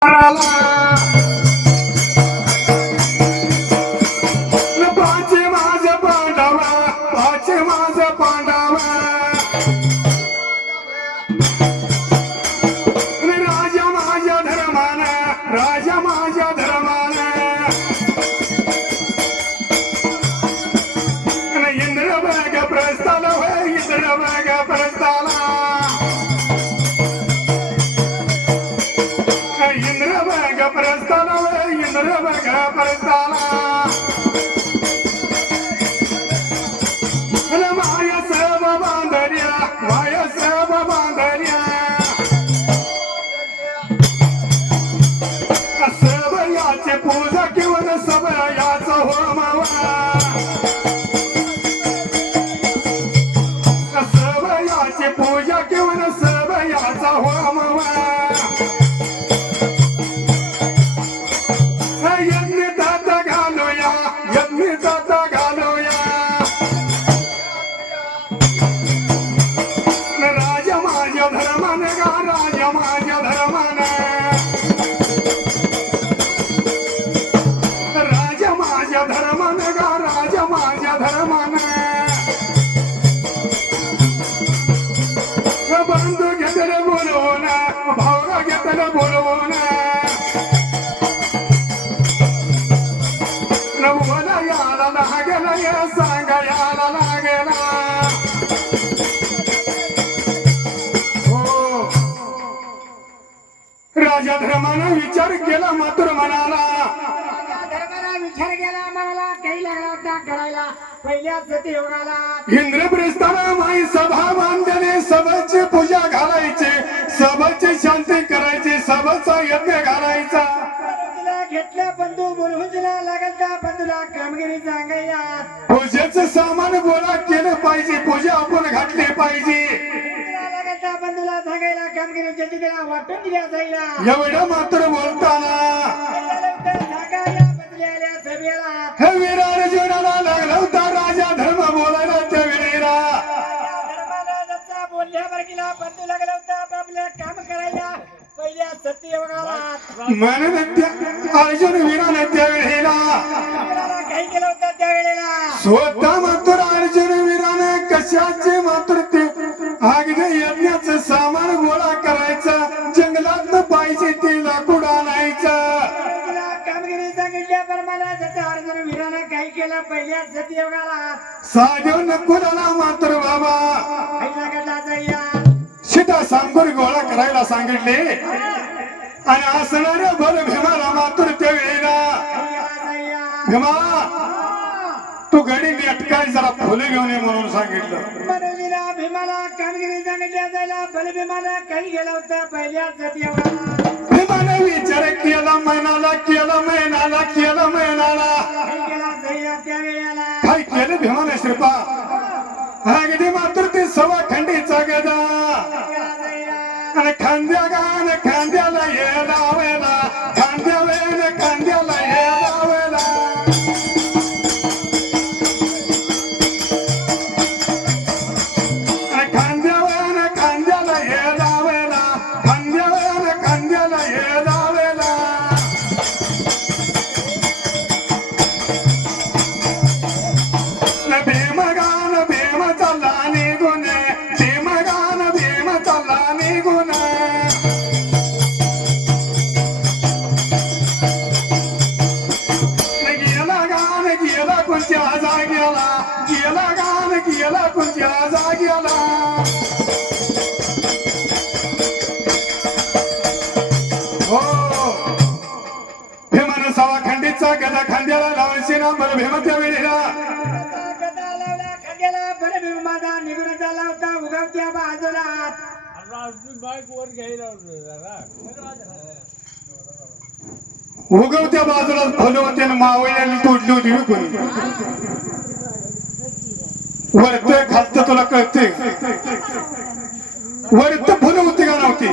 啦啦啦。Sabamanda राजा धर्मानं विचार केला मात्र म्हणाला. राजा धर्माला विचार केला काही लागला करायला? माई सभा बांधणे सभाची पूजा घालायची सभाची शांती करायची सभाचा यज्ञ घालायचा. तुला घेतल्या बंधू तुला लागल त्या बंधूला कामगिरी सांगायला. पूजेचं सामान गोळा केलं पाहिजे पूजा आपण घातली पाहिजे. लागल त्या बंधूला सांगायला कामगिरी ज्याची त्याला वाटून दिल्या जाईला एवढं मात्र बोलताना म्हणून अर्जुन वीराने त्या वेळेला. धर्माला काही केलं होतं त्यावेळेला स्वतः मात्र अर्जुन वीराने कशाचे मात्र ते अगदी यज्ञाचं सामान गोळा करायचं. जंगलात पाहिजे ते लाकूड आणायचं. कामगिरी सांगितल्या मला जसं अर्जुन वीरानं काही केलं पहिल्या सती योगाला साधव नकुलाला मात्र बाबा. शिटा सांगोर गोळा करायला सांगितले. आणि असणाऱ्या बल भीमाला मात्र त्या वेळेला भीमा तू गडी नेटकाय जरा फुले घेऊन ये म्हणून सांगितलं. मनोजीला भीमाला कामगिरी सांगितल्या जायला बलभीमाला काही गेलं होतं पहिल्या भीमाने विचार केला मैनाला केला मैनाला केला वेळेला. काय केलं भीमाने श्रीपा खांद्याला लावून शिना वेळेला गदा निघून झाला होता उगवत्या बाजूला उगवत्या बाजूला फलो होते मावळ्याने तोडली होती विकून. वरतोय खालत तुला कळते वरत फुलं होती का नव्हती?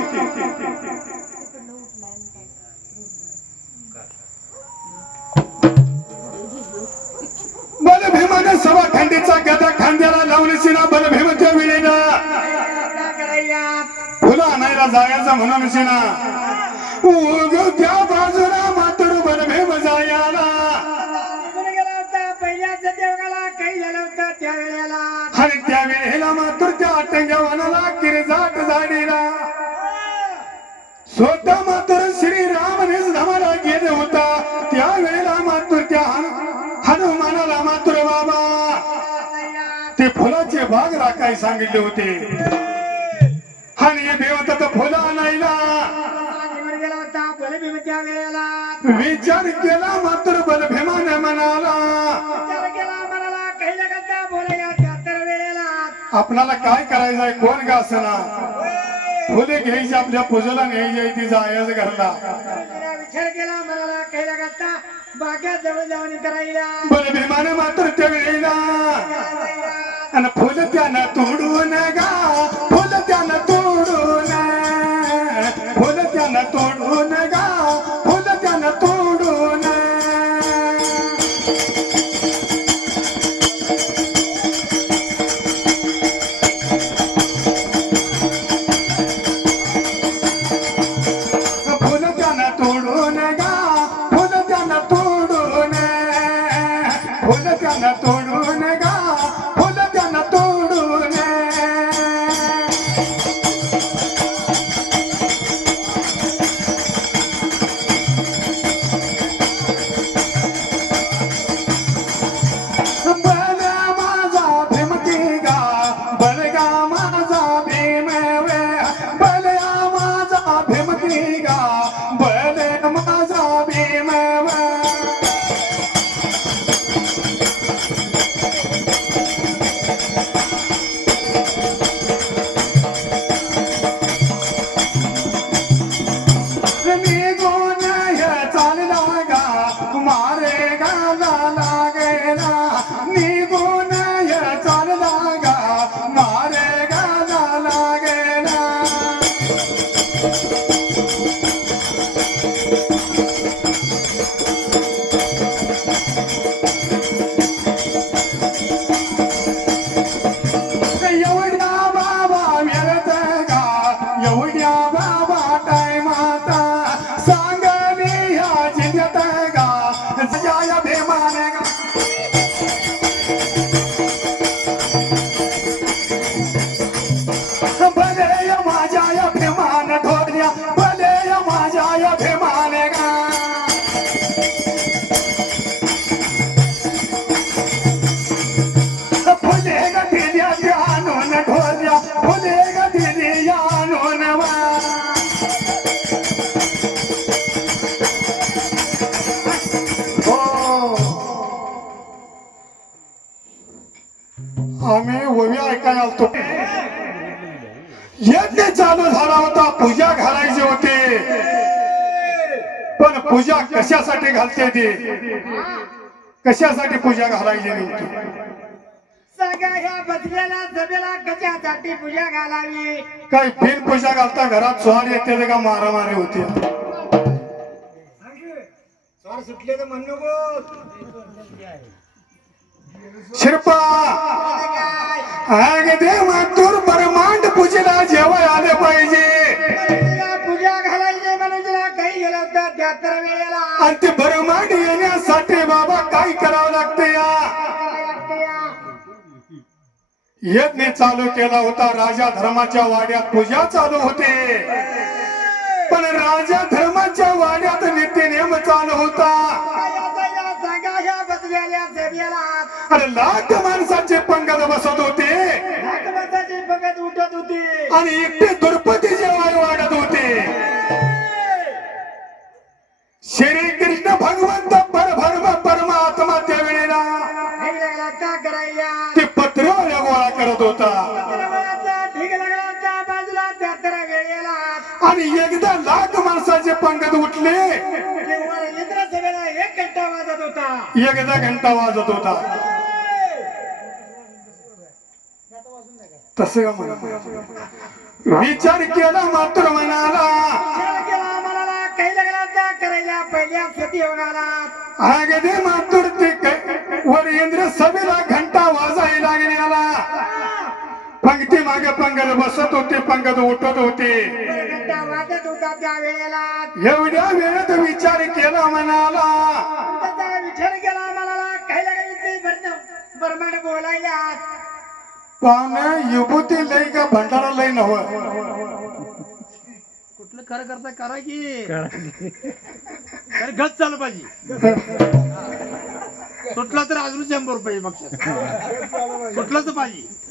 भीमाने सवा खांडीचा गदा खांद्याला लावली सिना बल भीमच्या वेळेला करायला फुलं आणायला जायचं म्हणून शिना. उगवत्या बाजूला मातृ बलभे बजायाला निघून काही झालं होतं त्या वेळेला आणि त्या वेळेला त्या अटंग्या वनाला किरजाट झाडीला. स्वतः मातृ बाग सांगितले होते? आणि हे फुला तर आणायला. विचार केला मात्र बलभीमाने म्हणाला. विचार आपणाला काय करायचंय? कोण का असना फुले घ्यायची आपल्या पूजेला न्यायची तिचा जायच घरला. विचार केला म्हणाला काही लगता बाग्यात जवळ जाऊन करायला बलभीमाने मात्र त्या वेळेला. आणि फुल त्यानं ओवी ऐकायला आलतो. यज्ञ चालू झाला होता पूजा घालायचे होते. पण पूजा कशासाठी घालते ते? कशासाठी पूजा घालायची नेमकी? सगळ्या ह्या बदलेला सभेला कशासाठी पूजा घालावी? काही बिन पूजा घालता घरात स्वार येते का मारामारी होते? स्वार सुटले तर म्हण परमांड पूजेला आले पाहिजे. पूजा घालायची काही गेलं होतं वेळेला आणि ते येण्यासाठी बाबा काय करावं लागते या? यज्ञ चालू केला होता राजा धर्माच्या वाड्यात पूजा चालू होते. पण राजा धर्माच्या वाड्यात नित्यनेम चालू होता. लाख माणसाचे पंगत बसत होते. बघत उठत होती. आणि एकटे दुर्पती जेवाय वाढत होते. श्री कृष्ण भगवंत परभर्म परमात्मा त्या वेळेला ढीग लागला का करायला ते पत्र गोळा करत होता. आणि एकदा लाख माणसाचे पंगत उठले. एक घंटा वाजत होता. एकदा घंटा वाजत होता. तसं विचार केला मात्र मनाला. काही लागला त्या करायला पहिल्या सती योगाला. अगदी मातुर ते वर इंद्र सभेला घंटा वाजायला लागण्याला. पंक्ती मागे पंगत बसत होते पंगत उठत होते. एवढ्या वेळेत विचार केला म्हणाला त्याचा विचार केला मला काही बोलायला. पाहुणे युभूती लय का भंडारा लय नव. कुठलं खरं करता करा की. तर गच चालू पाहिजे. तुटला तर अजून शंभर रुपये बक्षीस. कुठलं तर पाहिजे.